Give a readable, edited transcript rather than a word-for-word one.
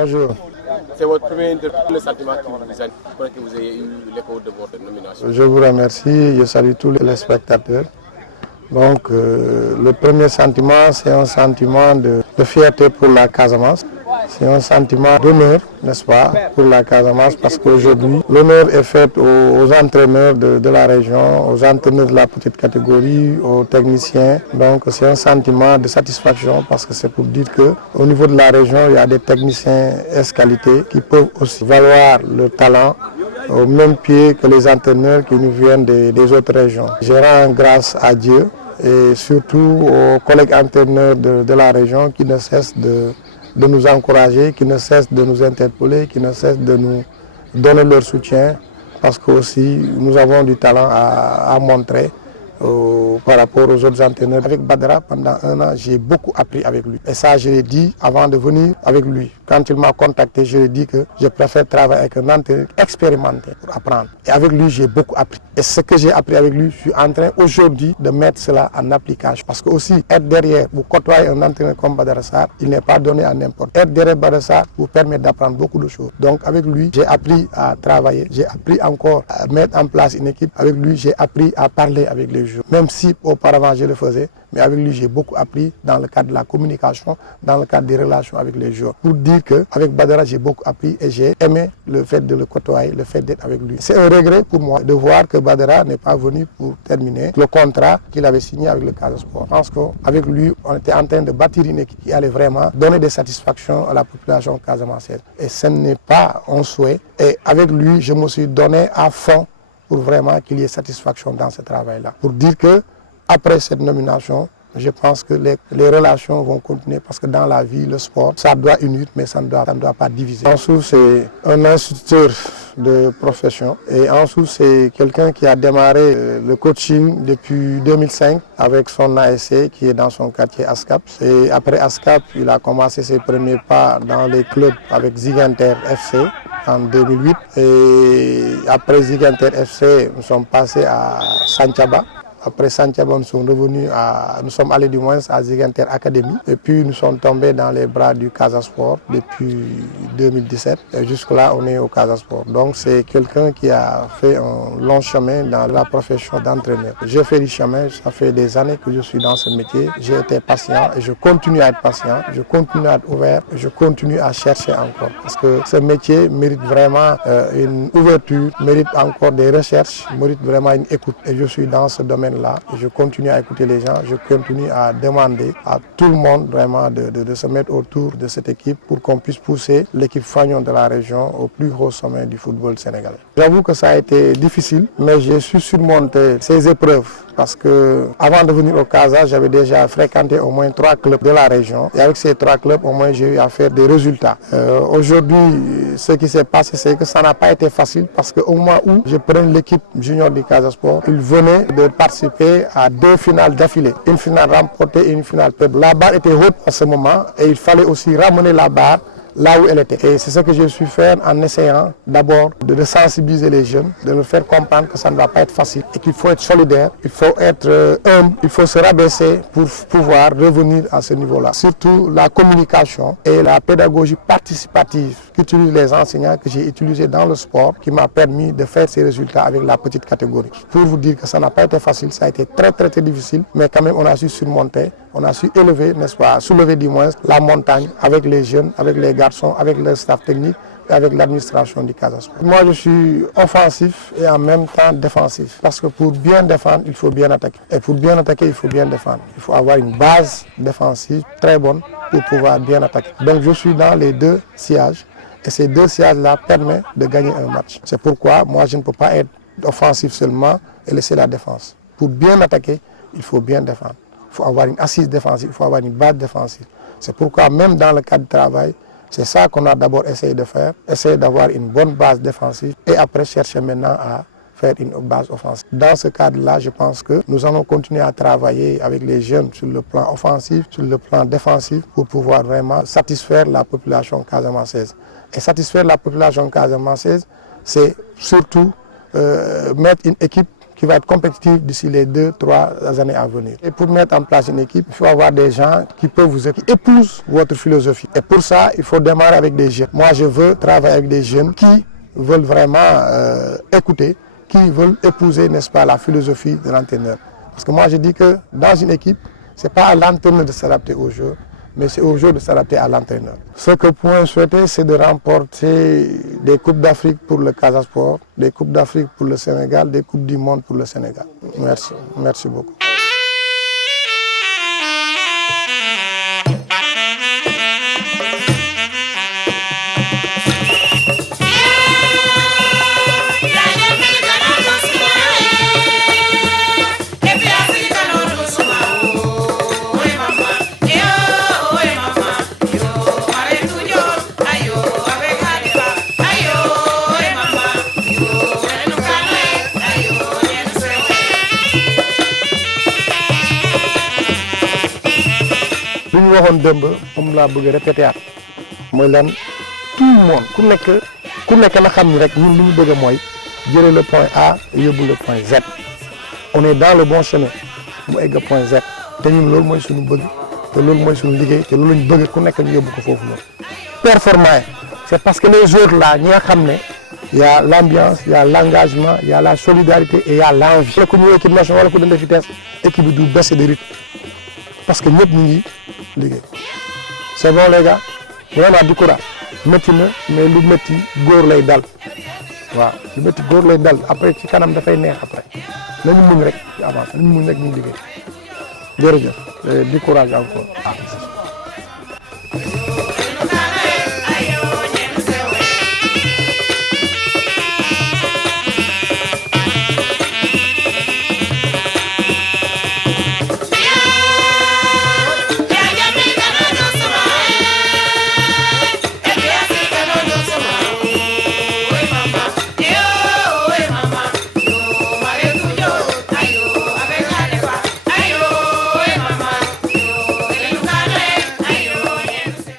Bonjour. C'est votre premier sentiment que vous ayez eu l'écho de votre nomination. Je vous remercie, je salue tous les spectateurs. Donc, le premier sentiment, c'est un sentiment de fierté pour la Casamance. C'est un sentiment d'honneur, n'est-ce pas, pour la Casamance, parce qu'aujourd'hui, l'honneur est fait aux entraîneurs de la région, aux entraîneurs de la petite catégorie, aux techniciens. Donc, c'est un sentiment de satisfaction, parce que c'est pour dire qu'au niveau de la région, il y a des techniciens S-qualité qui peuvent aussi valoir leur talent au même pied que les entraîneurs qui nous viennent des autres régions. Je rends grâce à Dieu et surtout aux collègues entraîneurs de la région qui ne cessent de nous encourager, qui ne cessent de nous interpeller, qui ne cessent de nous donner leur soutien, parce que aussi nous avons du talent à montrer par rapport aux autres entraîneurs. Avec Badara, pendant 1 an, j'ai beaucoup appris avec lui. Et ça, je l'ai dit avant de venir avec lui. Quand il m'a contacté, je lui ai dit que je préfère travailler avec un entraîneur expérimenté pour apprendre. Et avec lui, j'ai beaucoup appris. Et ce que j'ai appris avec lui, je suis en train aujourd'hui de mettre cela en application. Parce que aussi, être derrière, vous côtoyez un entraîneur comme Badara Sarr, il n'est pas donné à n'importe. Être derrière Badara Sarr vous permet d'apprendre beaucoup de choses. Donc avec lui, j'ai appris à travailler, j'ai appris encore à mettre en place une équipe. Avec lui, j'ai appris à parler avec les joueurs. Même si auparavant je le faisais, mais avec lui j'ai beaucoup appris dans le cadre de la communication, dans le cadre des relations avec les joueurs. Pour dire qu'avec Badara j'ai beaucoup appris et j'ai aimé le fait de le côtoyer, le fait d'être avec lui. C'est un regret pour moi de voir que Badara n'est pas venu pour terminer le contrat qu'il avait signé avec le Casa Sport. Je pense qu'avec lui on était en train de bâtir une équipe qui allait vraiment donner des satisfactions à la population casamançaise. Et ce n'est pas un souhait. Et avec lui je me suis donné à fond pour vraiment qu'il y ait satisfaction dans ce travail-là. Pour dire que après cette nomination, je pense que les relations vont continuer parce que dans la vie, le sport, ça doit unir, mais ça ne doit pas diviser. Ansou, c'est un instituteur de profession et Ansou, c'est quelqu'un qui a démarré le coaching depuis 2005 avec son ASC qui est dans son quartier ASCAP. Et après ASCAP, il a commencé ses premiers pas dans les clubs avec Ziguinter FC en 2008. Et après Ziguinter FC, nous sommes passés à Santhiaba. Après Santhiaba, nous sommes allés du moins à Ziguinter Academy. Et puis nous sommes tombés dans les bras du Casa Sport depuis 2017. Et jusque-là, on est au Casa Sport. Donc c'est quelqu'un qui a fait un long chemin dans la profession d'entraîneur. J'ai fait du chemin, ça fait des années que je suis dans ce métier. J'ai été patient et je continue à être patient. Je continue à être ouvert et je continue à chercher encore. Parce que ce métier mérite vraiment une ouverture, mérite encore des recherches, mérite vraiment une écoute. Et je suis dans ce domaine là. Je continue à écouter les gens, je continue à demander à tout le monde vraiment de se mettre autour de cette équipe pour qu'on puisse pousser l'équipe Fagnon de la région au plus haut sommet du football sénégalais. J'avoue que ça a été difficile, mais j'ai su surmonter ces épreuves parce que avant de venir au Casa, j'avais déjà fréquenté au moins 3 clubs de la région et avec ces 3 clubs, au moins j'ai eu à faire des résultats. Aujourd'hui, ce qui s'est passé, c'est que ça n'a pas été facile parce qu'au moment où je prenais l'équipe junior du Casa Sport, il venait de participer à 2 finales d'affilée. Une finale remportée et une finale perdue. La barre était haute à ce moment et il fallait aussi ramener la barre là où elle était. Et c'est ce que je suis fait en essayant d'abord de sensibiliser les jeunes, de leur faire comprendre que ça ne va pas être facile et qu'il faut être solidaire, il faut être humble, il faut se rabaisser pour pouvoir revenir à ce niveau-là. Surtout la communication et la pédagogie participative qu'utilisent les enseignants que j'ai utilisé dans le sport qui m'a permis de faire ces résultats avec la petite catégorie. Pour vous dire que ça n'a pas été facile, ça a été très difficile, mais quand même on a su surmonter, on a su élever, n'est-ce pas, soulever du moins la montagne avec les jeunes, avec les garçons, avec le staff technique et avec l'administration du Casa Sport. Moi je suis offensif et en même temps défensif parce que pour bien défendre, il faut bien attaquer. Et pour bien attaquer, il faut bien défendre. Il faut avoir une base défensive très bonne pour pouvoir bien attaquer. Donc je suis dans les 2 sillages et ces 2 sillages-là permettent de gagner un match. C'est pourquoi moi je ne peux pas être offensif seulement et laisser la défense. Pour bien attaquer, il faut bien défendre. Il faut avoir une assise défensive, il faut avoir une base défensive. C'est pourquoi même dans le cadre de travail, c'est ça qu'on a d'abord essayé de faire, essayer d'avoir une bonne base défensive et après chercher maintenant à faire une base offensive. Dans ce cadre-là, je pense que nous allons continuer à travailler avec les jeunes sur le plan offensif, sur le plan défensif pour pouvoir vraiment satisfaire la population casamançaise. Et satisfaire la population casamançaise, c'est surtout mettre une équipe qui va être compétitive d'ici les 2-3 années à venir. Et pour mettre en place une équipe, il faut avoir des gens qui épousent votre philosophie. Et pour ça, il faut démarrer avec des jeunes. Moi, je veux travailler avec des jeunes qui veulent vraiment écouter, qui veulent épouser, n'est-ce pas, la philosophie de l'entraîneur. Parce que moi, je dis que dans une équipe, ce n'est pas à l'entraîneur de s'adapter au jeu, mais c'est au jeu de s'adapter à l'entraîneur. Ce que pourrait souhaiter, c'est de remporter des Coupes d'Afrique pour le Casa Sport, des Coupes d'Afrique pour le Sénégal, des Coupes du Monde pour le Sénégal. Merci, merci beaucoup. li ñu waxoon démb moom laa bëgg a répéter at mooy lan tout le monde ku nekk na xam ni rek ñun li ñu bëgg a mooy jëlee le point A yóbbu le point Z. On est dans le bon chemin mu egg point Z te ñun loolu mooy suñu bëgg te loolu mooy suñu liggéey te loolu lañ bëgg ku nekk ñu yóbbu ko foofu noonu. Performant c'est parce que les autres là ñi nga xam ne y a l'ambiance, il y a l'engagement, il y a la solidarité et il y a l'envie. ku ñëw équipe nationale wala ku dem de vitesse équipe bi du baisser de rythme parce que ñëpp ñu ngi liggéey. C'est bon les gars vraiment du courage métti na mais lu métti góor lay dal waaw lu métti góor lay dal après ci kanam dafay neex après nañu muñ rek ci avance nañu muñ rek ñu liggéey jërëjëf du courage encore.